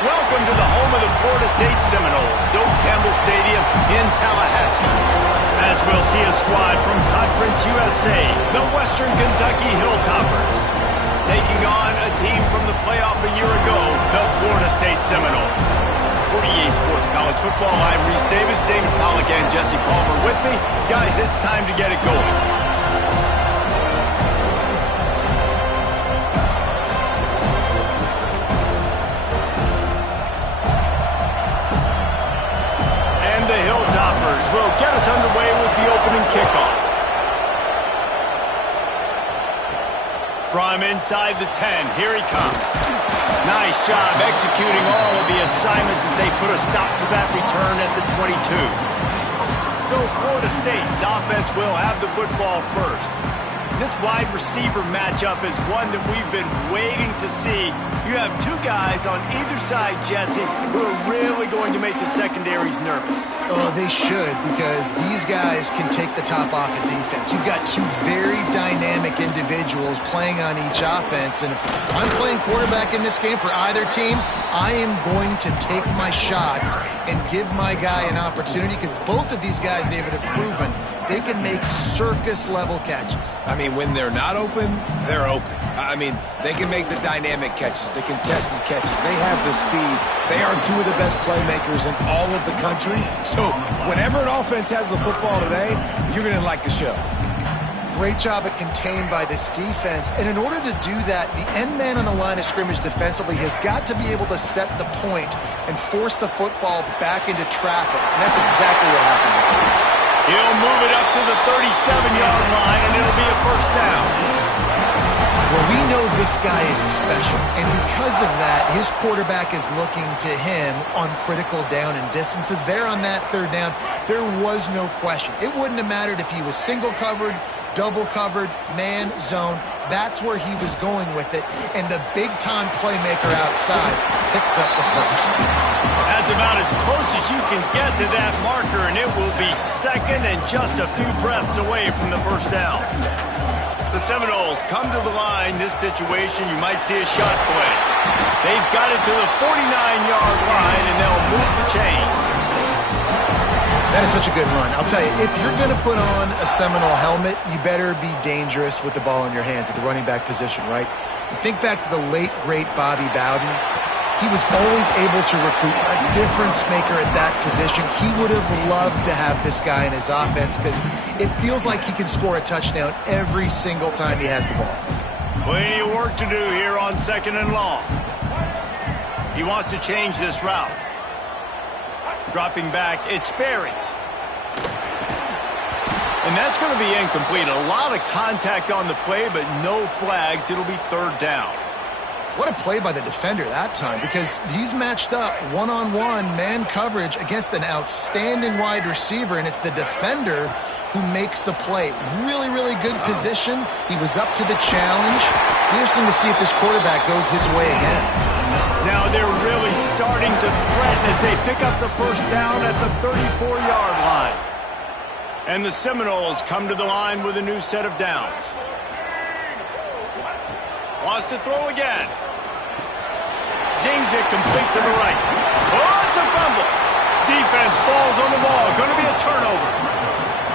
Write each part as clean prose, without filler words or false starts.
Welcome to the home of the Florida State Seminoles, Doak Campbell Stadium in Tallahassee. As we'll see a squad from Conference USA, the Western Kentucky Hilltoppers, taking on a team from the playoff a year ago, the Florida State Seminoles. For EA Sports College Football, I'm Reese Davis, David Pollack, and Jesse Palmer with me. Guys, it's time to get it going. The Hilltoppers will get us underway with the opening kickoff. From inside the 10, here he comes. Nice job executing all of the assignments as they put a stop to that return at the 22. So Florida State's offense will have the football first. This wide receiver matchup is one that we've been waiting to see. You have two guys on either side, Jesse, who are really going to make the secondaries nervous. Oh, they should, because these guys can take the top off of defense. You've got two very dynamic individuals playing on each offense, and if I'm playing quarterback in this game for either team, I am going to take my shots and give my guy an opportunity, because both of these guys, David, have proven they can make circus-level catches. I mean, when they're not open, they're open. I mean, they can make the dynamic catches, the contested catches. They have the speed. They are two of the best playmakers in all of the country. So whenever an offense has the football today, you're going to like the show. Great job at contained by this defense. And in order to do that, the end man on the line of scrimmage defensively has got to be able to set the point and force the football back into traffic. And that's exactly what happened. He'll move it up to the 37-yard line, and it'll be a first down. Well, we know this guy is special, and because of that, his quarterback is looking to him on critical down and distances. There on that third down, there was no question. It wouldn't have mattered if he was single covered, double covered, man, zone. That's where he was going with it, and the big-time playmaker outside picks up the first. That's about as close as you can get to that marker, and it will be second and just a few breaths away from the first down. The Seminoles come to the line. This situation, you might see a shot play. They've got it to the 49-yard line, and they'll move the chains. That is such a good run. I'll tell you, if you're going to put on a Seminole helmet, you better be dangerous with the ball in your hands at the running back position, right? You think back to the late, great Bobby Bowden. He was always able to recruit a difference maker at that position. He would have loved to have this guy in his offense because it feels like he can score a touchdown every single time he has the ball. Plenty of work to do here on second and long. He wants to change this route. Dropping back, it's Berry. And that's going to be incomplete. A lot of contact on the play, but no flags. It'll be third down. What a play by the defender that time, because he's matched up one-on-one man coverage against an outstanding wide receiver, and it's the defender who makes the play. Really, really good position. He was up to the challenge. Interesting to see if this quarterback goes his way again. Now they're really starting to threaten as they pick up the first down at the 34-yard line. And the Seminoles come to the line with a new set of downs. Wants to throw again. Zings it complete to the right. Oh, it's a fumble. Defense falls on the ball. Going to be a turnover.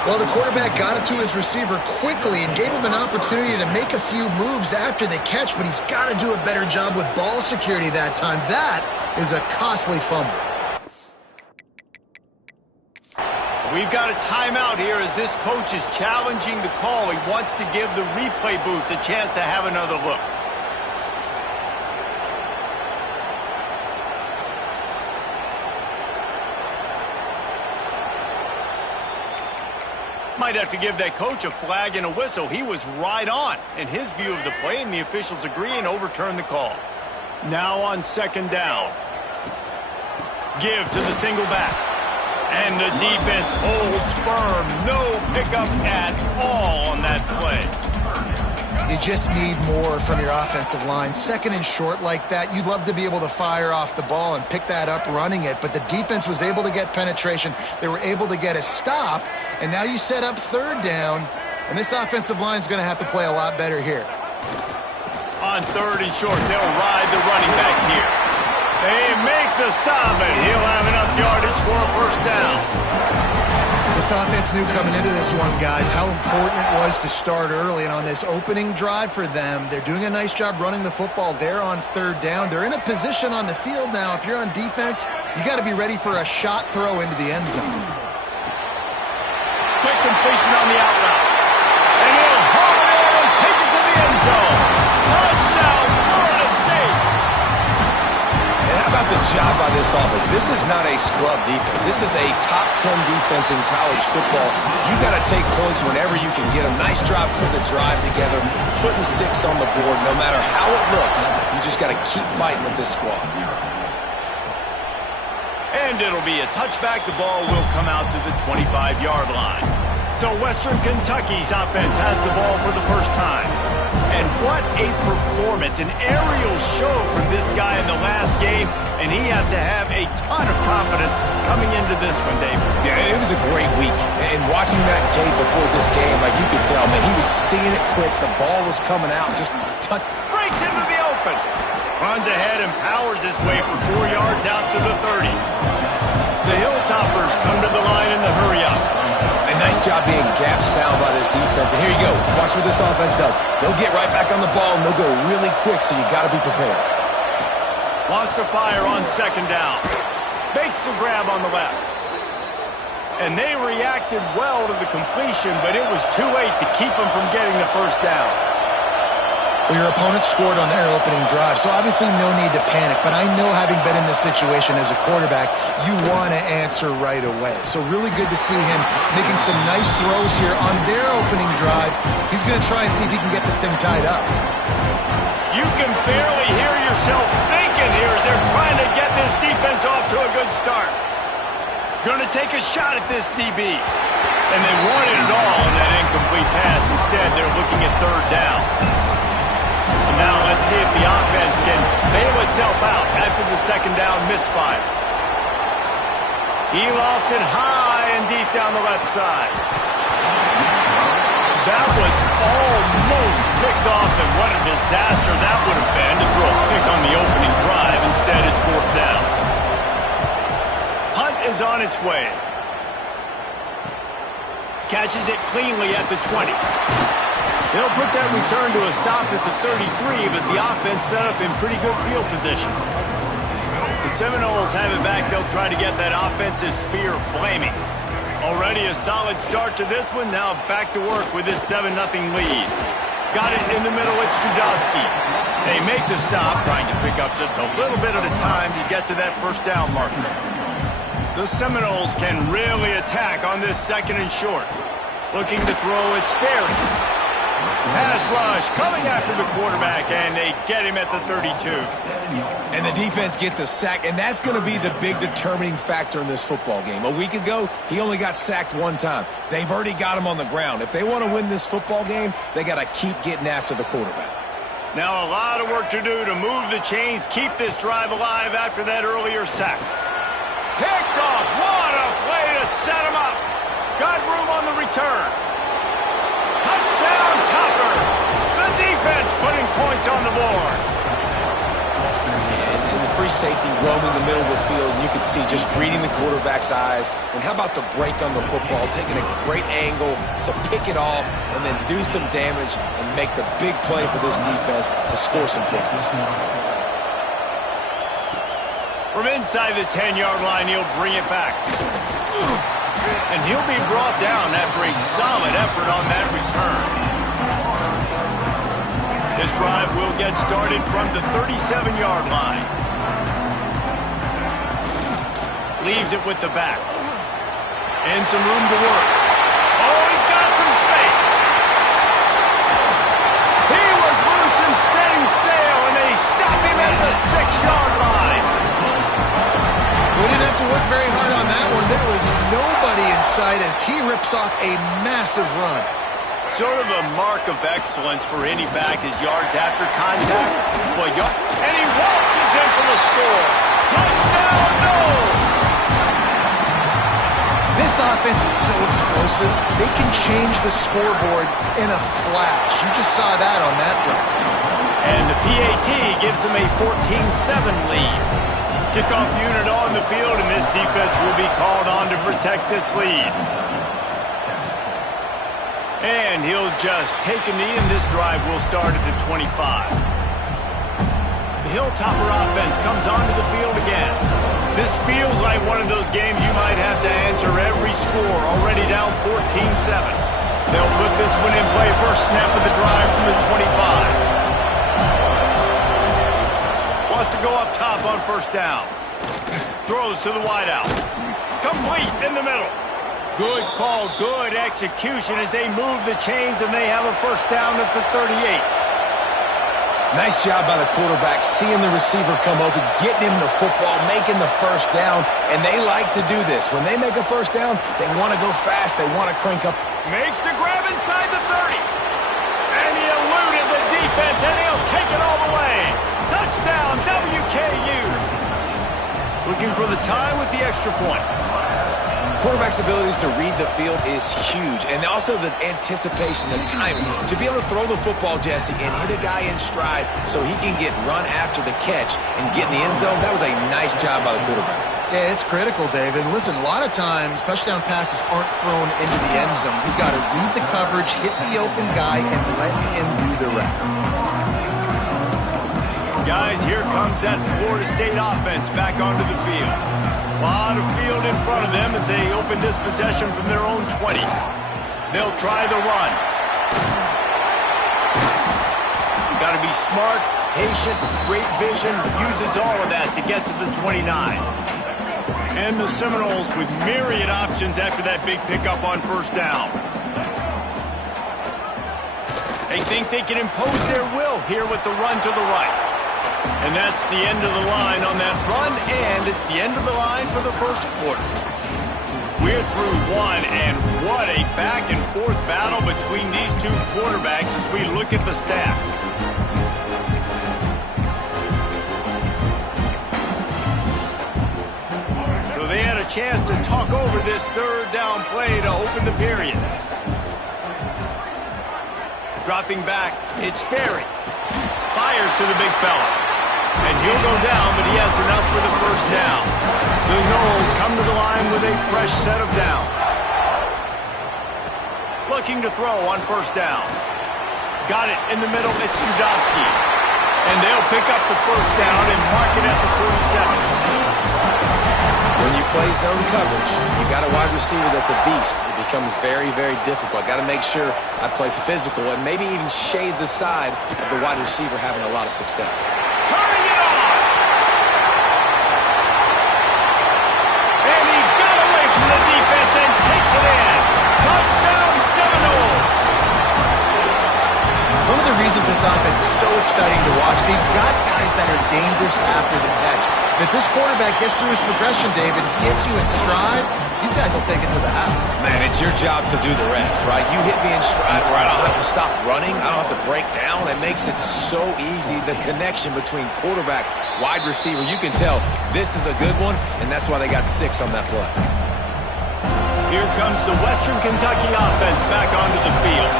Well, the quarterback got it to his receiver quickly and gave him an opportunity to make a few moves after the catch, but he's got to do a better job with ball security that time. That is a costly fumble. We've got a timeout here as this coach is challenging the call. He wants to give the replay booth the chance to have another look. Might have to give that coach a flag and a whistle. He was right on in his view of the play, and the officials agree and overturn the call. Now on second down. Give to the single back. And the defense holds firm. No pickup at all on that play. You just need more from your offensive line. Second and short like that, you'd love to be able to fire off the ball and pick that up running it, but the defense was able to get penetration. They were able to get a stop, and now you set up third down, and this offensive line is going to have to play a lot better here. On third and short, they'll ride the running back here. They make the stop, and he'll have enough yardage for a first down. This offense knew coming into this one, guys, how important it was to start early. And on this opening drive for them, they're doing a nice job running the football there on third down. They're in a position on the field now. If you're on defense, you got to be ready for a shot throw into the end zone. Quick completion on the out route. And he'll haul it in and take it to the end zone. Touchdown, Florida State. And how about the job by this offense? This is not a scrub defense. This is a top 10 defense in college football. You got to take points whenever you can get them. Nice job putting the drive together, putting 6 on the board. No matter how it looks, you just got to keep fighting with this squad. And it'll be a touchback. The ball will come out to the 25-yard line. So Western Kentucky's offense has the ball for the first time. And what a performance, an aerial show from this guy in the last game, and he has to have a ton of confidence coming into this one, David. Yeah, it was a great week. And watching that tape before this game, like you could tell, man, he was seeing it quick. The ball was coming out, just breaks into the open. Runs ahead and powers his way for 4 yards out to the 30. The Hilltoppers come to the line in the hurry-up. A nice job being gap sound by this defense. And here you go. Watch what this offense does. They'll get right back on the ball, and they'll go really quick, so you got to be prepared. Wants to fire on second down. Makes the grab on the left. And they reacted well to the completion, but it was too late to keep them from getting the first down. Well, your opponent scored on their opening drive, so obviously no need to panic. But I know, having been in this situation as a quarterback, you want to answer right away. So really good to see him making some nice throws here on their opening drive. He's going to try and see if he can get this thing tied up. You can barely hear yourself thinking here as they're trying to get this defense off to a good start. Going to take a shot at this DB. And they wanted it all in that incomplete pass. Instead, they're looking at third down. And now let's see if the offense can bail itself out after the second down misfire. He lofts it high and deep down the left side. That was almost picked off, and what a disaster that would have been to throw a pick on the opening drive. Instead, it's fourth down. Punt is on its way. Catches it cleanly at the 20. They'll put that return to a stop at the 33, but the offense set up in pretty good field position. The Seminoles have it back. They'll try to get that offensive spear flaming. Already a solid start to this one. Now back to work with this 7-0 lead. Got it in the middle. It's Trudowski. They make the stop, trying to pick up just a little bit at a time to get to that first down marker. The Seminoles can really attack on this second and short. Looking to throw it sparingly. Pass rush coming after the quarterback, and they get him at the 32. And the defense gets a sack, and that's going to be the big determining factor in this football game. A week ago, he only got sacked 1 time. They've already got him on the ground. If they want to win this football game, they got to keep getting after the quarterback. Now a lot of work to do to move the chains, keep this drive alive after that earlier sack. Picked off. What a play to set him up. Got room on the return. Touchdown, Toppers. The defense putting points on the board. And the free safety roaming the middle of the field, and you can see just reading the quarterback's eyes. And how about the break on the football, taking a great angle to pick it off and then do some damage and make the big play for this defense to score some points. From inside the 10-yard line, he'll bring it back. And he'll be brought down after a solid effort on that return. This drive will get started from the 37-yard line. Leaves it with the back. And some room to work. Oh, he's got some space. He was loose and setting sail, and they stop him at the 6-yard line. We didn't have to work very hard on that one. There was nobody in sight as he rips off a massive run. Sort of a mark of excellence for any back is yards after contact. Well, and he waltzes in for the score. Touchdown, Noles! This offense is so explosive, they can change the scoreboard in a flash. You just saw that on that drive. And the PAT gives them a 14-7 lead. Kickoff unit on the field, and this defense will be called on to protect this lead. And he'll just take a knee, and this drive will start at the 25. The Hilltopper offense comes onto the field again. This feels like one of those games you might have to answer every score, already down 14-7. They'll put this one in play. First snap of the drive from the 25. Wants to go up top on first down. Throws to the wideout. Complete in the middle. Good call, good execution as they move the chains, and they have a first down at the 38. Nice job by the quarterback, seeing the receiver come open, getting him the football, making the first down, and they like to do this. When they make a first down, they want to go fast, they want to crank up. Makes the grab inside the 30. And he eluded the defense, and he'll take it all the way. Touchdown, WKU. Looking for the tie with the extra point. Quarterback's abilities to read the field is huge, and also the anticipation, the timing. To be able to throw the football, Jesse, and hit a guy in stride so he can get run after the catch and get in the end zone, that was a nice job by the quarterback. Yeah, it's critical, David. And listen, a lot of times touchdown passes aren't thrown into the end zone. You've got to read the coverage, hit the open guy, and let him do the rest. Guys, here comes that Florida State offense back onto the field. A lot of field in front of them as they open this possession from their own 20. They'll try the run. You've got to be smart, patient, great vision, uses all of that to get to the 29. And the Seminoles with myriad options after that big pickup on first down. They think they can impose their will here with the run to the right. And that's the end of the line on that run, and it's the end of the line for the first quarter. We're through one, and what a back-and-forth battle between these two quarterbacks as we look at the stats. So they had a chance to talk over this third down play to open the period. Dropping back, it's Sperry. Fires to the big fella. And he'll go down, but he has enough for the first down. The Noles come to the line with a fresh set of downs. Looking to throw on first down. Got it in the middle, it's Judowski. And they'll pick up the first down and mark it at the 47. When you play zone coverage, you got a wide receiver that's a beast. It becomes very, very difficult. Got to make sure I play physical and maybe even shade the side of the wide receiver having a lot of success. Turning it on! And he got away from the defense and takes it in. Touchdown, Seminoles! One of the reasons this offense is so exciting to watch, they've got guys that are dangerous after the catch. And if this quarterback gets through his progression, David, hits you in stride, these guys will take it to the house. Man, it's your job to do the rest, right? You hit me in stride where I don't have to stop running. I don't have to break down. It makes it so easy. The connection between quarterback, wide receiver, you can tell this is a good one, and that's why they got 6 on that play. Here comes the Western Kentucky offense back onto the field.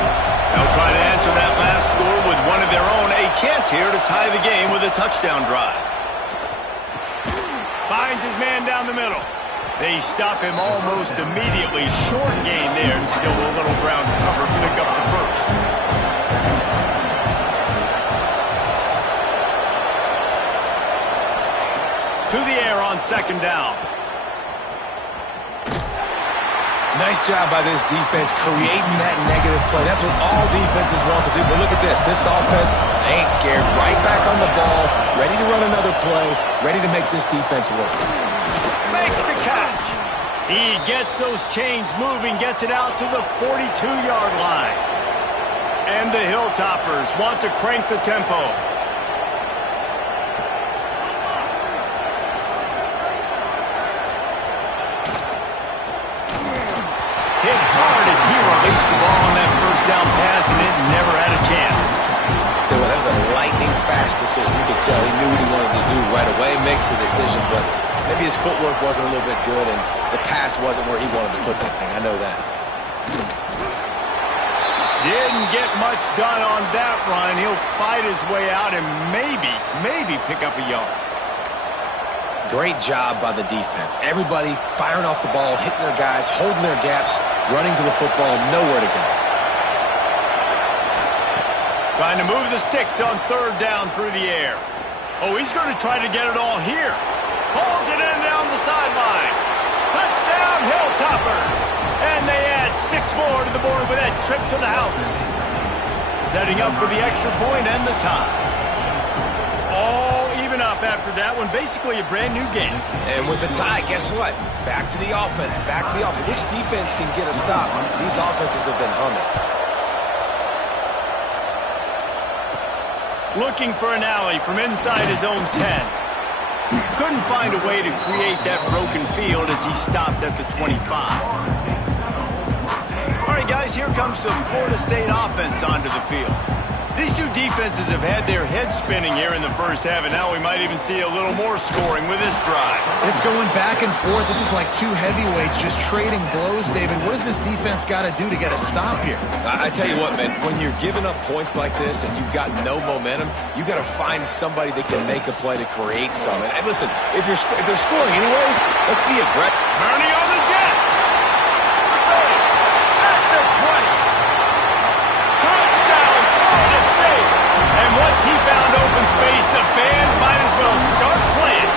They'll try to answer that last score with one of their own. A chance here to tie the game with a touchdown drive. Finds his man down the middle. They stop him almost immediately. Short gain there, and still a little ground cover to pick up the first. To the air on second down. Nice job by this defense creating that negative play. That's what all defenses want to do. But look at this. This offense, they ain't scared. Right back on the ball, ready to run another play, ready to make this defense work. Makes the catch. He gets those chains moving, gets it out to the 42-yard line. And the Hilltoppers want to crank the tempo. Hit hard as he released the ball on that first down pass, and it never had a chance. So that was a lightning fast decision. You could tell he knew what he wanted to do right away, makes the decision, but maybe his footwork wasn't a little bit good, and the pass wasn't where he wanted to put that thing. I know that. Didn't get much done on that run. He'll fight his way out and maybe pick up a yard. Great job by the defense. Everybody firing off the ball, hitting their guys, holding their gaps, running to the football, nowhere to go. Trying to move the sticks on third down through the air. Oh, he's going to try to get it all here. Pulls it in down the sideline. Touchdown, Hilltoppers. And they add 6 more to the board with that trip to the house. Setting up for the extra point and the tie. All even up after that one. Basically a brand new game. And with a tie, guess what? Back to the offense. Back to the offense. Which defense can get a stop? These offenses have been humming. Looking for an alley from inside his own 10. Couldn't find a way to create that broken field as he stopped at the 25. All right, guys, here comes the Florida State offense onto the field. These two defenses have had their heads spinning here in the first half, and now we might even see a little more scoring with this drive. It's going back and forth. This is like two heavyweights just trading blows, David. What does this defense got to do to get a stop here? I tell you what, man, when you're giving up points like this and you've got no momentum, you got to find somebody that can make a play to create something. And listen, if they're scoring anyways, let's be aggressive. Turning on the Jets. The 30, at the 20. Touchdown, Florida State. And once he found open space, the band might as well start playing.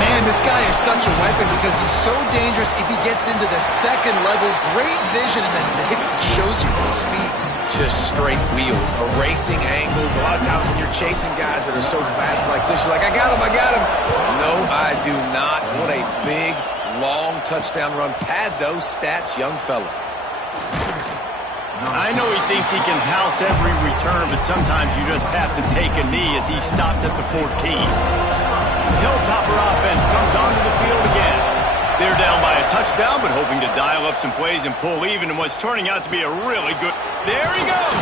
Man, this guy is such a weapon because he's so dangerous if he gets into the second level. Great vision, and then David shows you the speed. Just straight wheels, erasing angles. A lot of times when you're chasing guys that are so fast like this, you're like, I got him. No, I do not. What a big, long touchdown run. Pad those stats, young fella. I know he thinks he can house every return, but sometimes you just have to take a knee as he stopped at the 14. The Hilltopper offense comes onto the field again. They're down by a touchdown, but hoping to dial up some plays and pull even in what's turning out to be a really good... There he goes!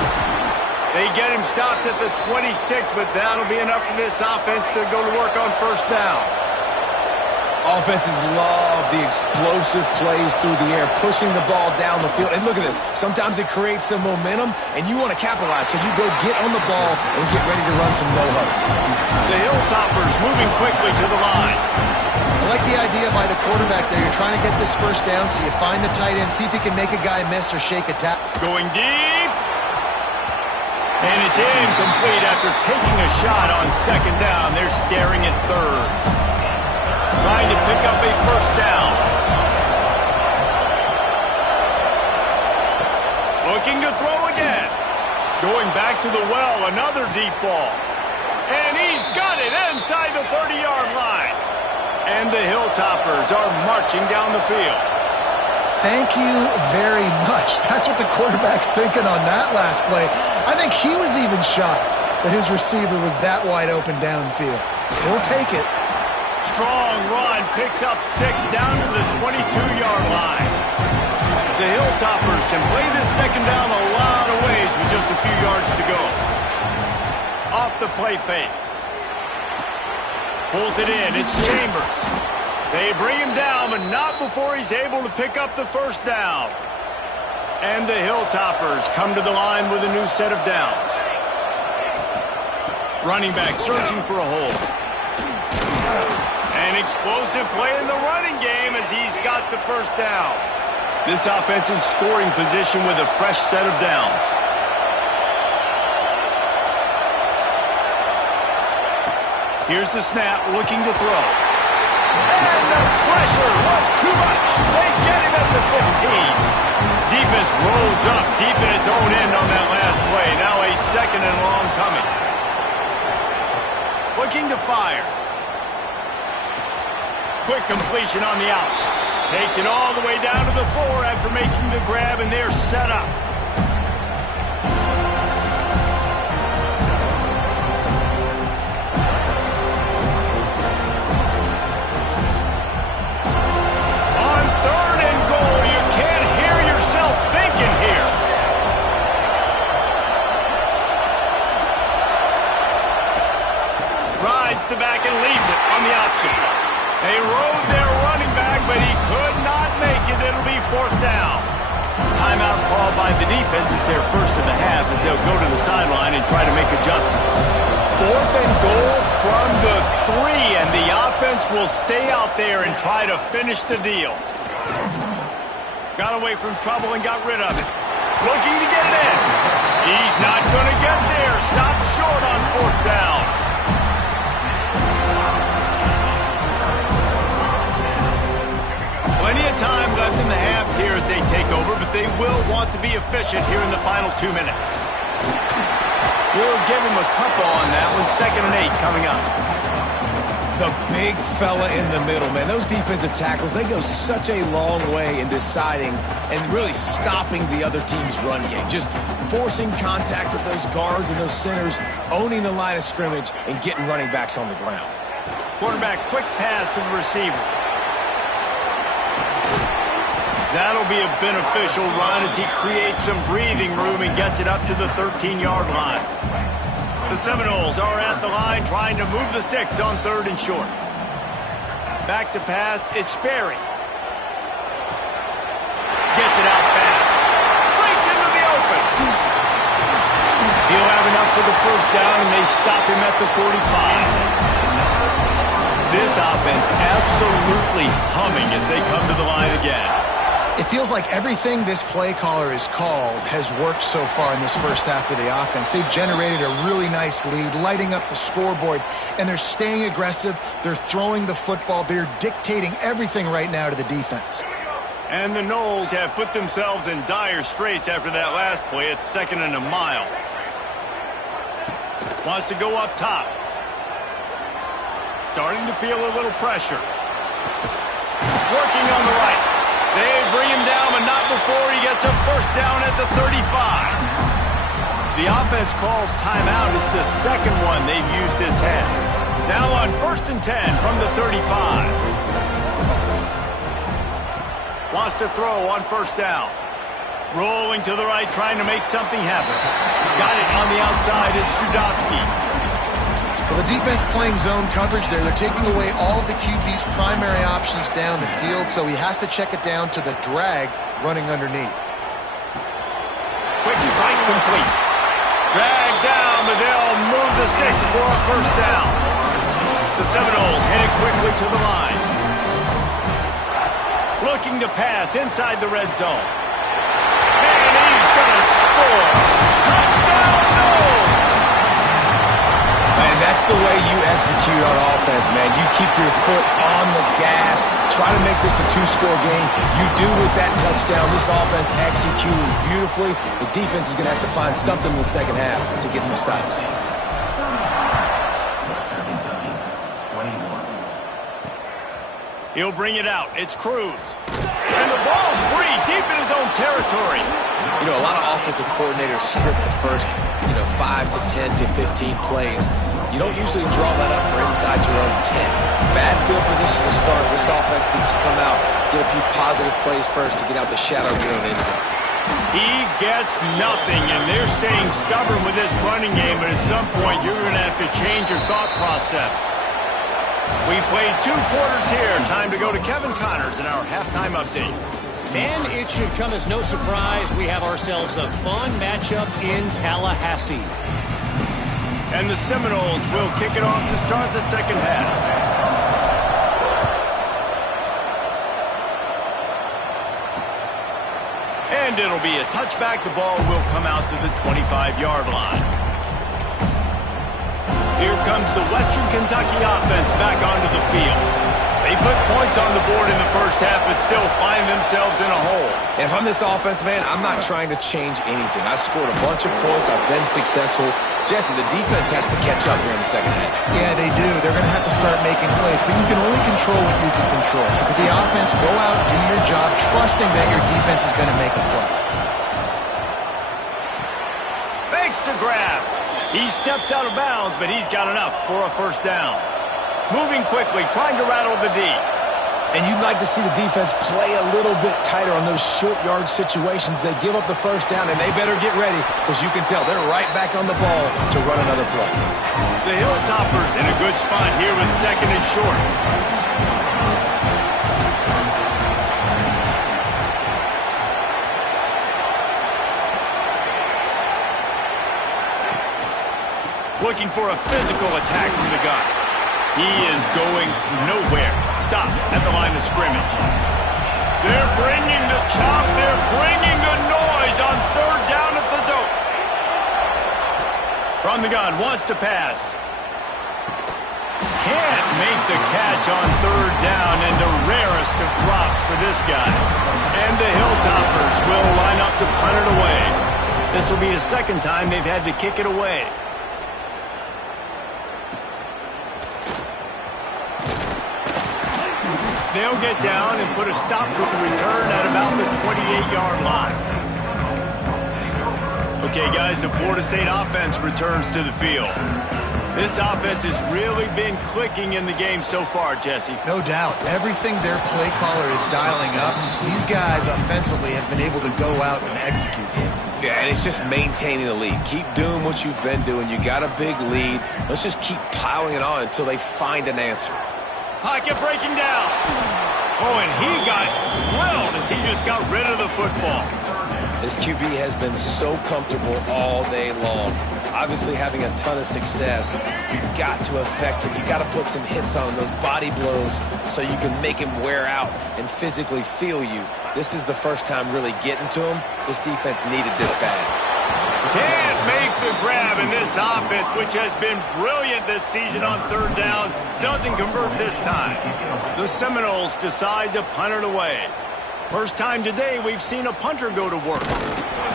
They get him stopped at the 26, but that'll be enough for this offense to go to work on first down. Offenses love the explosive plays through the air, pushing the ball down the field. And look at this. Sometimes it creates some momentum, and you want to capitalize, so you go get on the ball and get ready to run some no-huddle. The Hilltoppers moving quickly to the line. I like the idea by the quarterback there. You're trying to get this first down, so you find the tight end, see if he can make a guy miss or shake a tap. Going deep. And it's incomplete after taking a shot on second down. They're staring at third. Trying to pick up a first down. Looking to throw again. Going back to the well, another deep ball. And he's got it inside the 30-yard line. And the Hilltoppers are marching down the field. Thank you very much. That's what the quarterback's thinking on that last play. I think he was even shocked that his receiver was that wide open downfield. He'll take it. Strong run, picks up 6 down to the 22-yard line. The Hilltoppers can play this second down a lot of ways with just a few yards to go. Off the play fake. Pulls it in, it's Chambers. They bring him down, but not before he's able to pick up the first down. And the Hilltoppers come to the line with a new set of downs. Running back searching for a hole. An explosive play in the running game as he's got the first down. This offense in scoring position with a fresh set of downs. Here's the snap, looking to throw. And the pressure was too much. They get him at the 15. Defense rolls up deep in its own end on that last play. Now a second and long coming. Looking to fire. Quick completion on the out. Takes it all the way down to the 4 after making the grab, and they're set up. On third and goal, you can't hear yourself thinking here. Rides the back and leaves it on the option. They rode their running back, but he could not make it. It'll be fourth down. Timeout called by the defense. It's their first of the half as they'll go to the sideline and try to make adjustments. Fourth and goal from the 3, and the will stay out there and try to finish the deal. Got away from trouble and got rid of it. Looking to get it in. He's not going to get there. Stopped short on 4th down. Plenty of time left in the half here as they take over, but they will want to be efficient here in the final 2 minutes. We'll give him a couple on that one. 2nd and 8 coming up. The big fella in the middle, man. Those defensive tackles, they go such a long way in deciding and really stopping the other team's run game. Just forcing contact with those guards and those centers, owning the line of scrimmage, and getting running backs on the ground. Quarterback, quick pass to the receiver. That'll be a beneficial run as he creates some breathing room and gets it up to the 13-yard line. The Seminoles are at the line trying to move the sticks on 3rd and short. Back to pass, it's Sperry. Gets it out fast. Breaks into the open. He'll have enough for the 1st down, and they stop him at the 45. This offense absolutely humming as they come to the line again. It feels like everything this play caller has called has worked so far in this first half of the offense. They've generated a really nice lead, lighting up the scoreboard, and they're staying aggressive. They're throwing the football. They're dictating everything right now to the defense. And the Noles have put themselves in dire straits after that last play. It's 2nd and a mile. Wants to go up top. Starting to feel a little pressure. Working on the right. They bring him down, but not before he gets a 1st down at the 35. The offense calls timeout. It's the 2nd one they've used this half. Now on 1st and 10 from the 35. Wants to throw on 1st down. Rolling to the right, trying to make something happen. Got it on the outside. It's Judowski. Well, the defense playing zone coverage there. They're taking away all of the QB's primary options down the field, so he has to check it down to the drag running underneath. Quick strike complete. Drag down, but they'll move the sticks for a 1st down. The Seminoles headed quickly to the line. Looking to pass inside the red zone. And he's going to score. Touchdown, Noles! And that's the way you execute on offense, man. You keep your foot on the gas, try to make this a 2-score game. You do with that touchdown. This offense executed beautifully. The defense is going to have to find something in the 2nd half to get some stops. He'll bring it out. It's Cruz. And the ball's free, deep in his own territory. You know, a lot of offensive coordinators script the first, 5 to 10 to 15 plays. You don't usually draw that up for inside your own 10. Bad field position to start. This offense needs to come out, get a few positive plays first to get out the shadow of your own end zone. He gets nothing, and they're staying stubborn with this running game, but at some point you're going to have to change your thought process. We played 2 quarters here. Time to go to Kevin Connors in our halftime update. And it should come as no surprise we have ourselves a fun matchup in Tallahassee. And the Seminoles will kick it off to start the 2nd half. And it'll be a touchback. The ball will come out to the 25-yard line. Here comes the Western Kentucky offense back onto the field. They put points on the board in the first half, but still find themselves in a hole. And if I'm this offense, man, I'm not trying to change anything. I scored a bunch of points. I've been successful. Jesse, the defense has to catch up here in the 2nd half. Yeah, they do. They're going to have to start making plays, but you can only control what you can control. So for the offense, go out, do your job, trusting that your defense is going to make a play. Makes the grab. He steps out of bounds, but he's got enough for a 1st down. Moving quickly, trying to rattle the D. And you'd like to see the defense play a little bit tighter on those short yard situations. They give up the 1st down, and they better get ready because you can tell they're right back on the ball to run another play. The Hilltoppers in a good spot here with 2nd and short. Looking for a physical attack from the gun. He is going nowhere. Stop at the line of scrimmage. They're bringing the chop. They're bringing the noise on third down at the dope. From the gun, wants to pass. Can't make the catch on third down, and the rarest of drops for this guy. And the Hilltoppers will line up to punt it away. This will be the second time they've had to kick it away. They'll get down and put a stop to the return at about the 28-yard line. Okay, guys, the Florida State offense returns to the field. This offense has really been clicking in the game so far, Jesse. No doubt. Everything their play caller is dialing up, these guys offensively have been able to go out and execute. Yeah, and it's just maintaining the lead. Keep doing what you've been doing. You got a big lead. Let's just keep piling it on until they find an answer. Pocket breaking down. Oh, and he got drilled as he just got rid of the football. This QB has been so comfortable all day long. Obviously having a ton of success. You've got to affect him. You've got to put some hits on him, those body blows, so you can make him wear out and physically feel you. This is the first time really getting to him. This defense needed this bad. Can't make the grab, in this offense, which has been brilliant this season on third down, doesn't convert this time. The Seminoles decide to punt it away. First time today we've seen a punter go to work.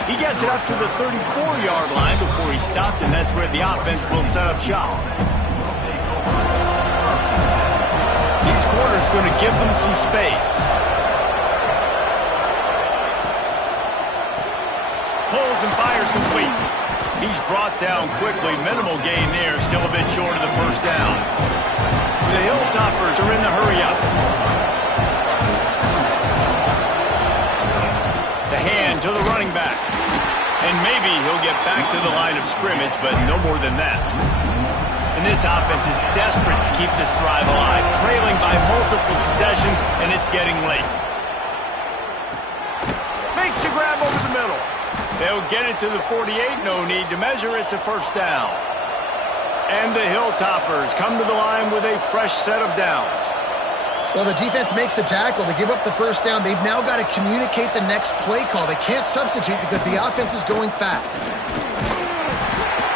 He gets it up to the 34-yard line before he stopped, and that's where the offense will set up shop. These corners going to give them some space. Pulls and fires complete. He's brought down quickly. Minimal gain there. Still a bit short of the first down. The Hilltoppers are in the hurry-up. The hand to the running back. And maybe he'll get back to the line of scrimmage, but no more than that. And this offense is desperate to keep this drive alive, trailing by multiple possessions, and it's getting late. Makes the grab over the middle. They'll get it to the 48. No need to measure. It's a first down. And the Hilltoppers come to the line with a fresh set of downs. Well, the defense makes the tackle. They give up the first down. They've now got to communicate the next play call. They can't substitute because the offense is going fast.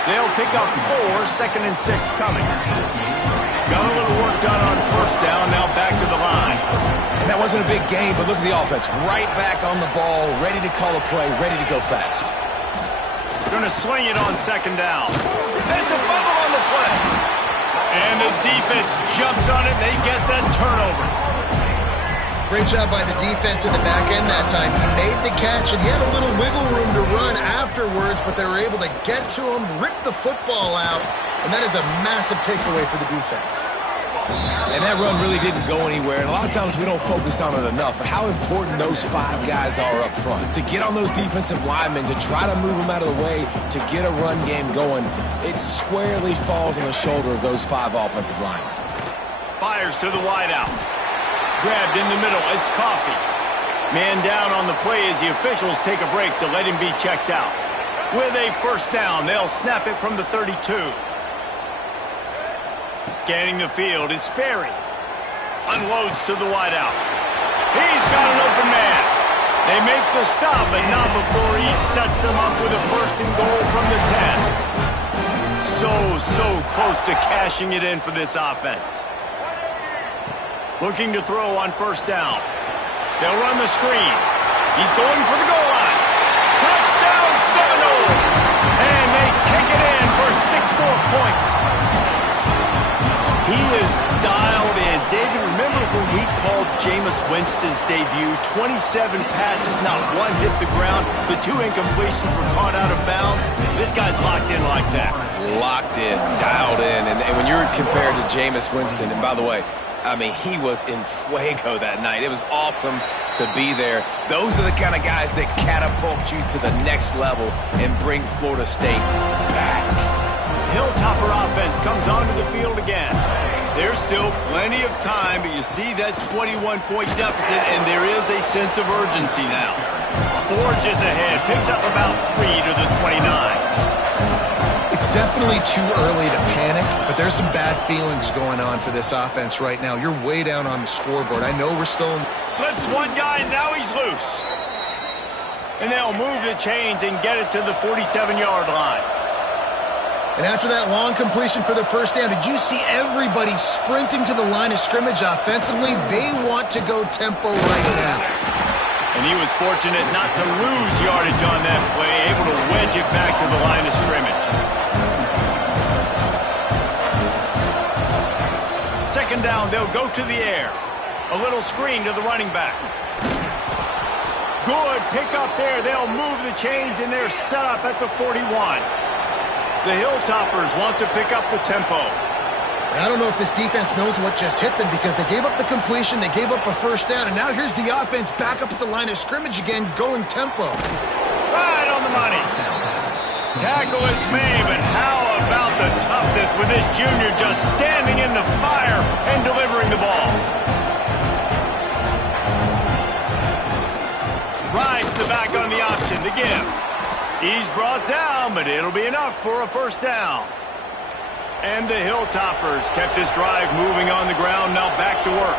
They'll pick up 4, 2nd and 6 coming. Got a little work done on first down. Now back to the line. And that wasn't a big game, but look at the offense. Right back on the ball, ready to call a play, ready to go fast. Going to swing it on second down. It's a fumble on the play. And the defense jumps on it. They get that turnover. Great job by the defense in the back end that time. He made the catch, and he had a little wiggle room to run afterwards, but they were able to get to him, rip the football out, and that is a massive takeaway for the defense. And that run really didn't go anywhere, and a lot of times we don't focus on it enough, but how important those 5 guys are up front. To get on those defensive linemen, to try to move them out of the way, to get a run game going, it squarely falls on the shoulder of those 5 offensive linemen. Fires to the wideout. Grabbed in the middle. It's Coffee. Man down on the play as the officials take a break to let him be checked out. With a first down, they'll snap it from the 32. Scanning the field, it's Sperry. Unloads to the wideout. He's got an open man. They make the stop, but not before he sets them up with a first and goal from the 10. So close to cashing it in for this offense. Looking to throw on first down. They'll run the screen. He's going for the goal line. Touchdown Seminoles! And they take it in for 6 more points. He is dialed in. David, remember when we called Jameis Winston's debut? 27 passes, not one hit the ground. The 2 incompletions were caught out of bounds. This guy's locked in like that. Locked in, dialed in. And when you're compared to Jameis Winston, and by the way, I mean, he was in fuego that night. It was awesome to be there. Those are the kind of guys that catapult you to the next level and bring Florida State back. Hilltopper offense comes onto the field again. There's still plenty of time, but you see that 21-point deficit, and there is a sense of urgency now. Forges ahead, picks up about 3 to the 29. It's definitely too early to panic, but there's some bad feelings going on for this offense right now. You're way down on the scoreboard. I know we're still in... Slips one guy, and now he's loose. And they'll move the chains and get it to the 47-yard line. And after that long completion for the first down, did you see everybody sprinting to the line of scrimmage offensively? They want to go tempo right now. And he was fortunate not to lose yardage on that play, able to wedge it back to the line of scrimmage. Second down, they'll go to the air. A little screen to the running back. Good pick up there. They'll move the chains, and they're set up at the 41. The Hilltoppers want to pick up the tempo. I don't know if this defense knows what just hit them because they gave up the completion, they gave up a first down, and now here's the offense back up at the line of scrimmage again, going tempo. Right on the money. Tackle is made, but how about the toughness with this junior just standing in the fire and delivering the ball? Rides the back on the option to give. He's brought down, but it'll be enough for a first down. And the Hilltoppers kept this drive moving on the ground, now back to work.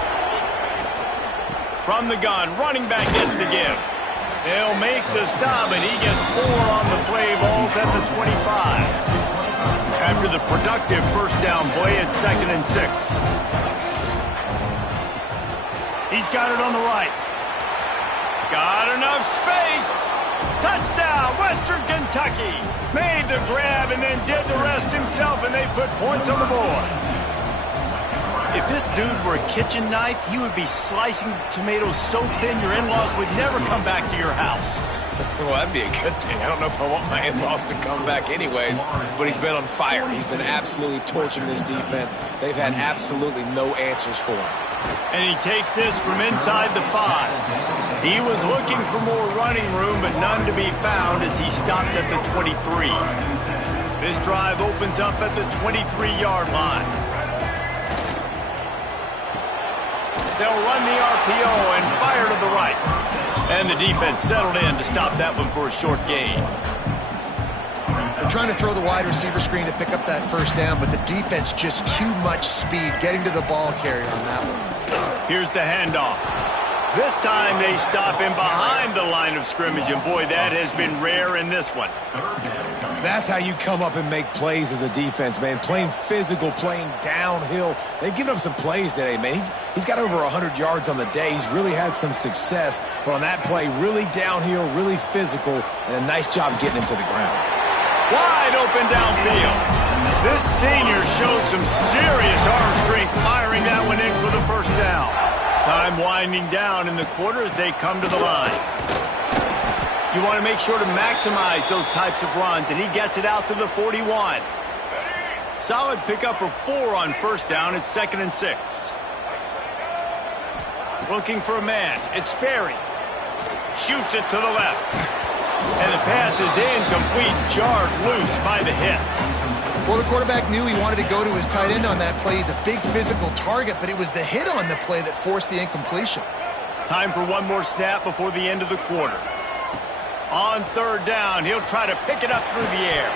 From the gun, running back gets to give. They'll make the stop, and he gets 4 on the play, balls at the 25. After the productive first down play, it's 2nd and 6. He's got it on the right. Got enough space. Touchdown, Western Kentucky. Made the grab and then did the rest himself, and they put points on the board. If this dude were a kitchen knife, he would be slicing tomatoes so thin your in-laws would never come back to your house. Well, that'd be a good thing. I don't know if I want my in-laws to come back anyways, but he's been on fire. He's been absolutely torching this defense. They've had absolutely no answers for him. And he takes this from inside the 5. He was looking for more running room, but none to be found as he stopped at the 23. This drive opens up at the 23-yard line. They'll run the RPO and fire to the right. And the defense settled in to stop that one for a short gain. They're trying to throw the wide receiver screen to pick up that first down, but the defense just too much speed getting to the ball carrier on that one. Here's the handoff. This time they stop him behind the line of scrimmage, and boy, that has been rare in this one. That's how you come up and make plays as a defense, man. Playing physical, playing downhill. They've given up some plays today, man. He's got over 100 yards on the day. He's really had some success. But on that play, really downhill, really physical, and a nice job getting him to the ground. Wide open downfield. This senior showed some serious arm strength firing that one in for the first down. Time winding down in the quarter as they come to the line. You want to make sure to maximize those types of runs, and he gets it out to the 41. Solid pickup of 4 on first down. It's 2nd and 6. Looking for a man. It's Sperry. Shoots it to the left. And the pass is incomplete, jarred loose by the hit. Well, the quarterback knew he wanted to go to his tight end on that play. He's a big physical target, but it was the hit on the play that forced the incompletion. Time for one more snap before the end of the quarter. On third down, he'll try to pick it up through the air.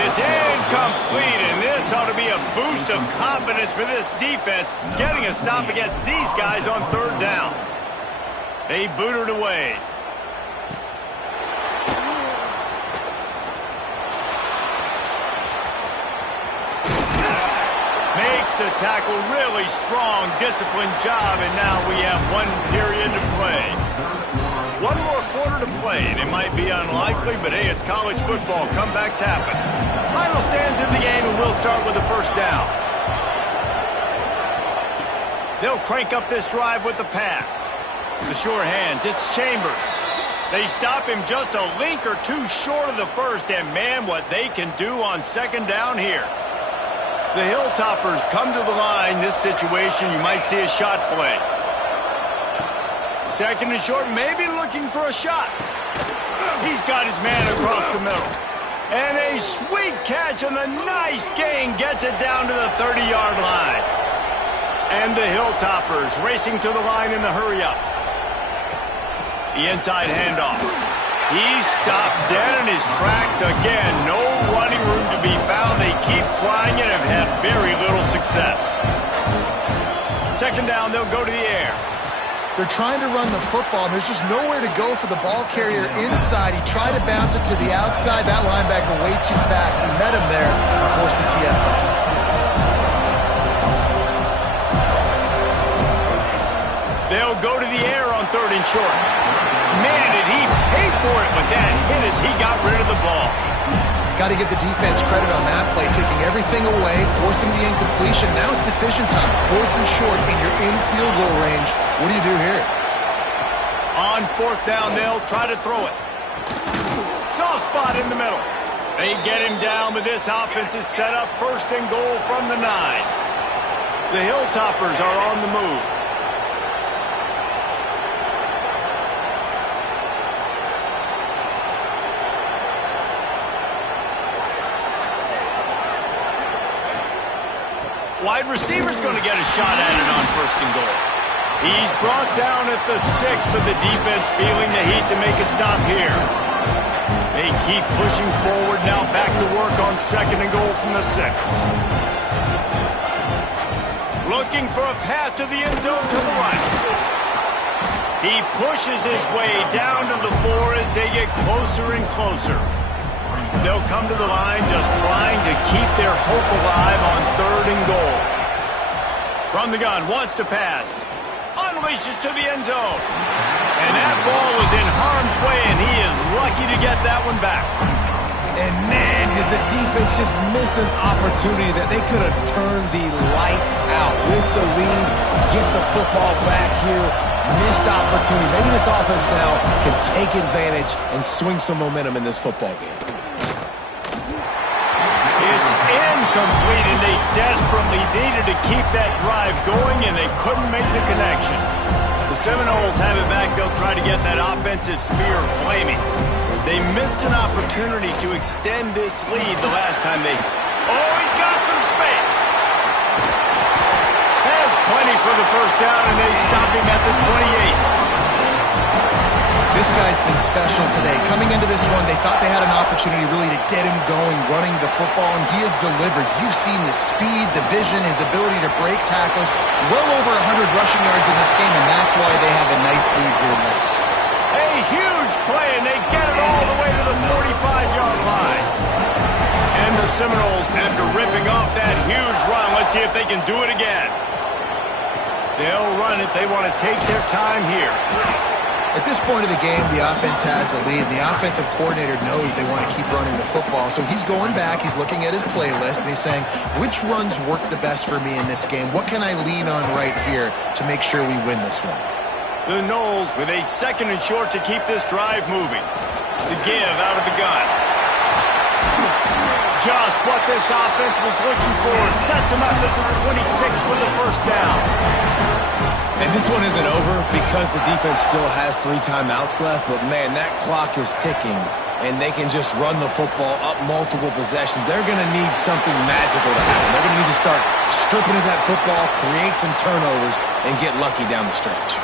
It's incomplete, and this ought to be a boost of confidence for this defense, getting a stop against these guys on third down. They boot it away. Makes the tackle, really strong, disciplined job, and now we have 1 period to play. 1 more quarter to play, and it might be unlikely, but hey, it's college football. Comebacks happen. Final stands in the game, and we'll start with the first down. They'll crank up this drive with the pass. The sure hands, it's Chambers. They stop him just a link or 2 short of the first, and man, what they can do on second down here. The Hilltoppers come to the line. This situation, you might see a shot play. 2nd and short, maybe looking for a shot. He's got his man across the middle. And a sweet catch and a nice gain gets it down to the 30-yard line. And the Hilltoppers racing to the line in the hurry-up. The inside handoff. He's stopped dead in his tracks again. No running room to be found. They keep trying it, have had very little success. Second down, they'll go to the air. They're trying to run the football, and there's just nowhere to go for the ball carrier inside. He tried to bounce it to the outside. That linebacker way too fast. He met him there and forced the TFL. They'll go to the air on 3rd and short. Man, did he pay for it with that hit as he got rid of the ball. Got to give the defense credit on that play, taking everything away, forcing the incompletion. Now it's decision time. 4th and short, and you're in field goal range. What do you do here? On 4th down, they'll try to throw it. Soft spot in the middle. They get him down, but this offense is set up 1st and goal from the 9. The Hilltoppers are on the move. Wide receiver's going to get a shot at it on 1st and goal. He's brought down at the 6, but the defense feeling the heat to make a stop here. They keep pushing forward, now back to work on 2nd and goal from the 6. Looking for a path to the end zone to the right. He pushes his way down to the 4 as they get closer and closer. They'll come to the line just trying to keep their hope alive on 3rd and goal. From the gun, wants to pass. Unleashes to the end zone. And that ball was in harm's way, and he is lucky to get that one back. And man, did the defense just miss an opportunity that they could have turned the lights out with the lead, get the football back here. Missed opportunity. Maybe this offense now can take advantage and swing some momentum in this football game. It's incomplete, and they desperately needed to keep that drive going, and they couldn't make the connection. The Seminoles have it back. They'll try to get that offensive spear flaming. They missed an opportunity to extend this lead the last time they... Oh, he's got some space. Has plenty for the 1st down, and they stop him at the 28. This guy's been special today. Coming into this one, they thought they had an opportunity really to get him going, running the football, and he has delivered. You've seen the speed, the vision, his ability to break tackles. Well over 100 rushing yards in this game, and that's why they have a nice lead here tonight. A huge play, and they get it all the way to the 45-yard line. And the Seminoles, after ripping off that huge run, let's see if they can do it again. They'll run it. They want to take their time here. At this point of the game, the offense has the lead, and the offensive coordinator knows they want to keep running the football. So he's going back, he's looking at his playlist, and he's saying, which runs work the best for me in this game? What can I lean on right here to make sure we win this one? The Noles with a 2nd and short to keep this drive moving. The give out of the gun. Just what this offense was looking for. Sets him up at the 26 with the 1st down. And this one isn't over because the defense still has 3 timeouts left, but man, that clock is ticking, and they can just run the football up multiple possessions. They're going to need something magical to happen. They're going to need to start stripping at that football, create some turnovers, and get lucky down the stretch.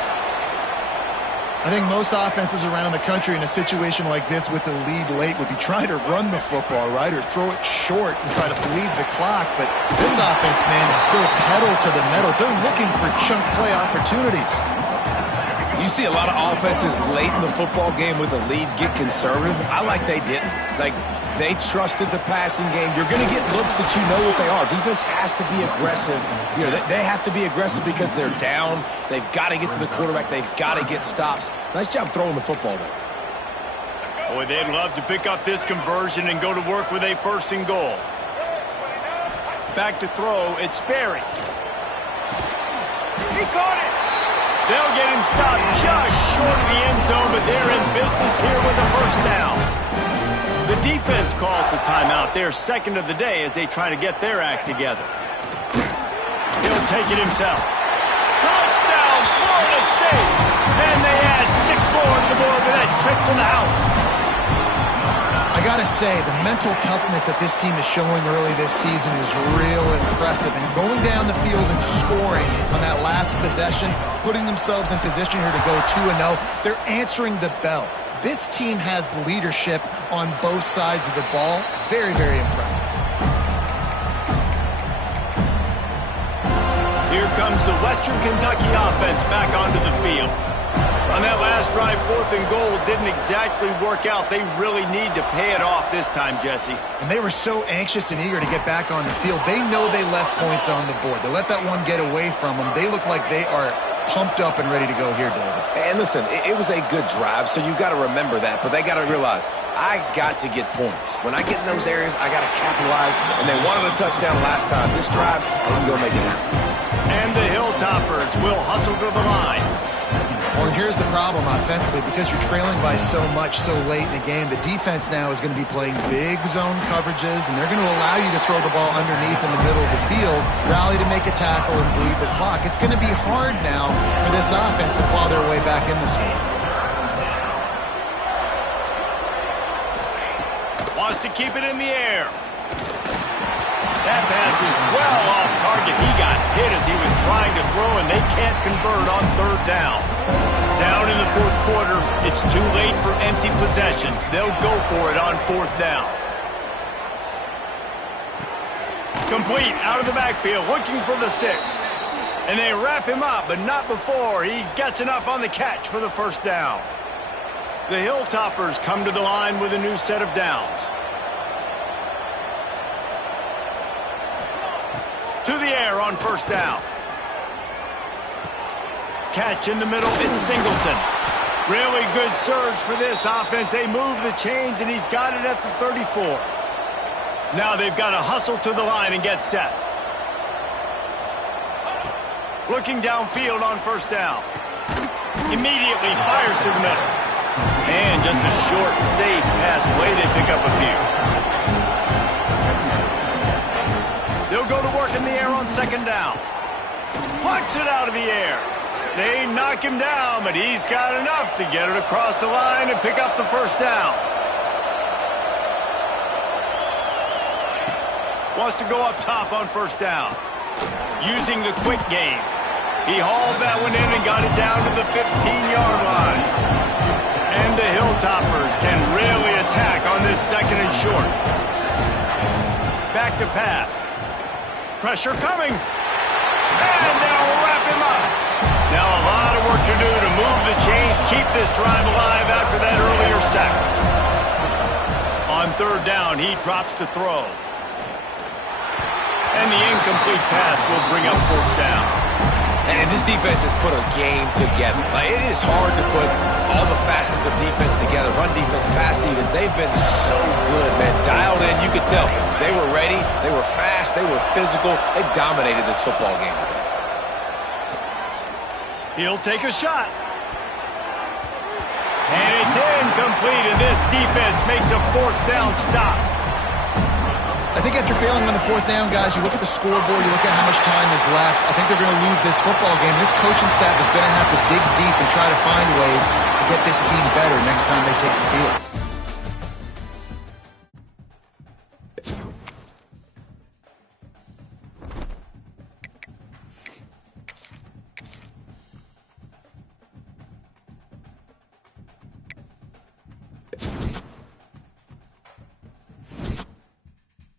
I think most offenses around the country in a situation like this with the lead late would be trying to run the football, right, or throw it short and try to bleed the clock. But this offense, man, it's still pedal to the metal. They're looking for chunk play opportunities. You see a lot of offenses late in the football game with a lead get conservative. I like they didn't. Like, they trusted the passing game. You're going to get looks that you know what they are. Defense has to be aggressive. You know, they have to be aggressive because they're down. They've got to get to the quarterback. They've got to get stops. Nice job throwing the football there. Boy, they'd love to pick up this conversion and go to work with a 1st and goal. Back to throw. It's Sperry. He caught it. They'll get him stopped just short of the end zone, but they're in business here with the 1st down. The defense calls the timeout. They're 2nd of the day as they try to get their act together. He'll take it himself. Touchdown, Florida State! And they add 6 more to the board with that trip to the house. I got to say, the mental toughness that this team is showing early this season is real impressive. And going down the field and scoring on that last possession, putting themselves in position here to go 2-0, they're answering the bell. This team has leadership on both sides of the ball. Very, very impressive. Here comes the Western Kentucky offense back onto the field. On that last drive, 4th and goal didn't exactly work out. They really need to pay it off this time, Jesse. And they were so anxious and eager to get back on the field. They know they left points on the board. They let that one get away from them. They look like they are pumped up and ready to go here, David. And listen, it was a good drive, so you got to remember that. But they got to realize, I got to get points. When I get in those areas, I got to capitalize. And they wanted a touchdown last time. This drive, they can go make it happen. And the Hilltoppers will hustle to the line. Well, and here's the problem offensively. Because you're trailing by so much so late in the game, the defense now is going to be playing big zone coverages, and they're going to allow you to throw the ball underneath in the middle of the field, rally to make a tackle, and bleed the clock. It's going to be hard now for this offense to claw their way back in this one. Wants to keep it in the air. That pass is well off target. He got hit as he was trying to throw, and they can't convert on 3rd down. Down in the 4th quarter, it's too late for empty possessions. They'll go for it on 4th down. Complete out of the backfield, looking for the sticks. And they wrap him up, but not before he gets enough on the catch for the 1st down. The Hilltoppers come to the line with a new set of downs. To the air on 1st down. Catch in the middle, it's Singleton. Really good surge for this offense. They move the chains, and he's got it at the 34. Now they've got to hustle to the line and get set. Looking downfield on 1st down. Immediately fires to the middle. And just a short, safe pass play. They pick up a few. They'll go to work in the air on 2nd down. Plucks it out of the air. They knock him down, but he's got enough to get it across the line and pick up the 1st down. Wants to go up top on 1st down. Using the quick game. He hauled that one in and got it down to the 15-yard line. And the Hilltoppers can really attack on this 2nd and short. Back to pass. Pressure coming. And they'll wrap him up. Now a lot of work to do to move the chains, keep this drive alive after that earlier sack. On 3rd down, he drops to throw. And the incomplete pass will bring up 4th down. And this defense has put a game together. Like, it is hard to put all the facets of defense together. Run defense, pass defense. They've been so good, man. Dialed in. You could tell they were ready. They were fast. They were physical. They dominated this football game today. He'll take a shot. And it's incomplete, and this defense makes a 4th down stop. I think after failing on the 4th down, guys, you look at the scoreboard, you look at how much time is left. I think they're going to lose this football game. This coaching staff is going to have to dig deep and try to find ways to get this team better next time they take the field.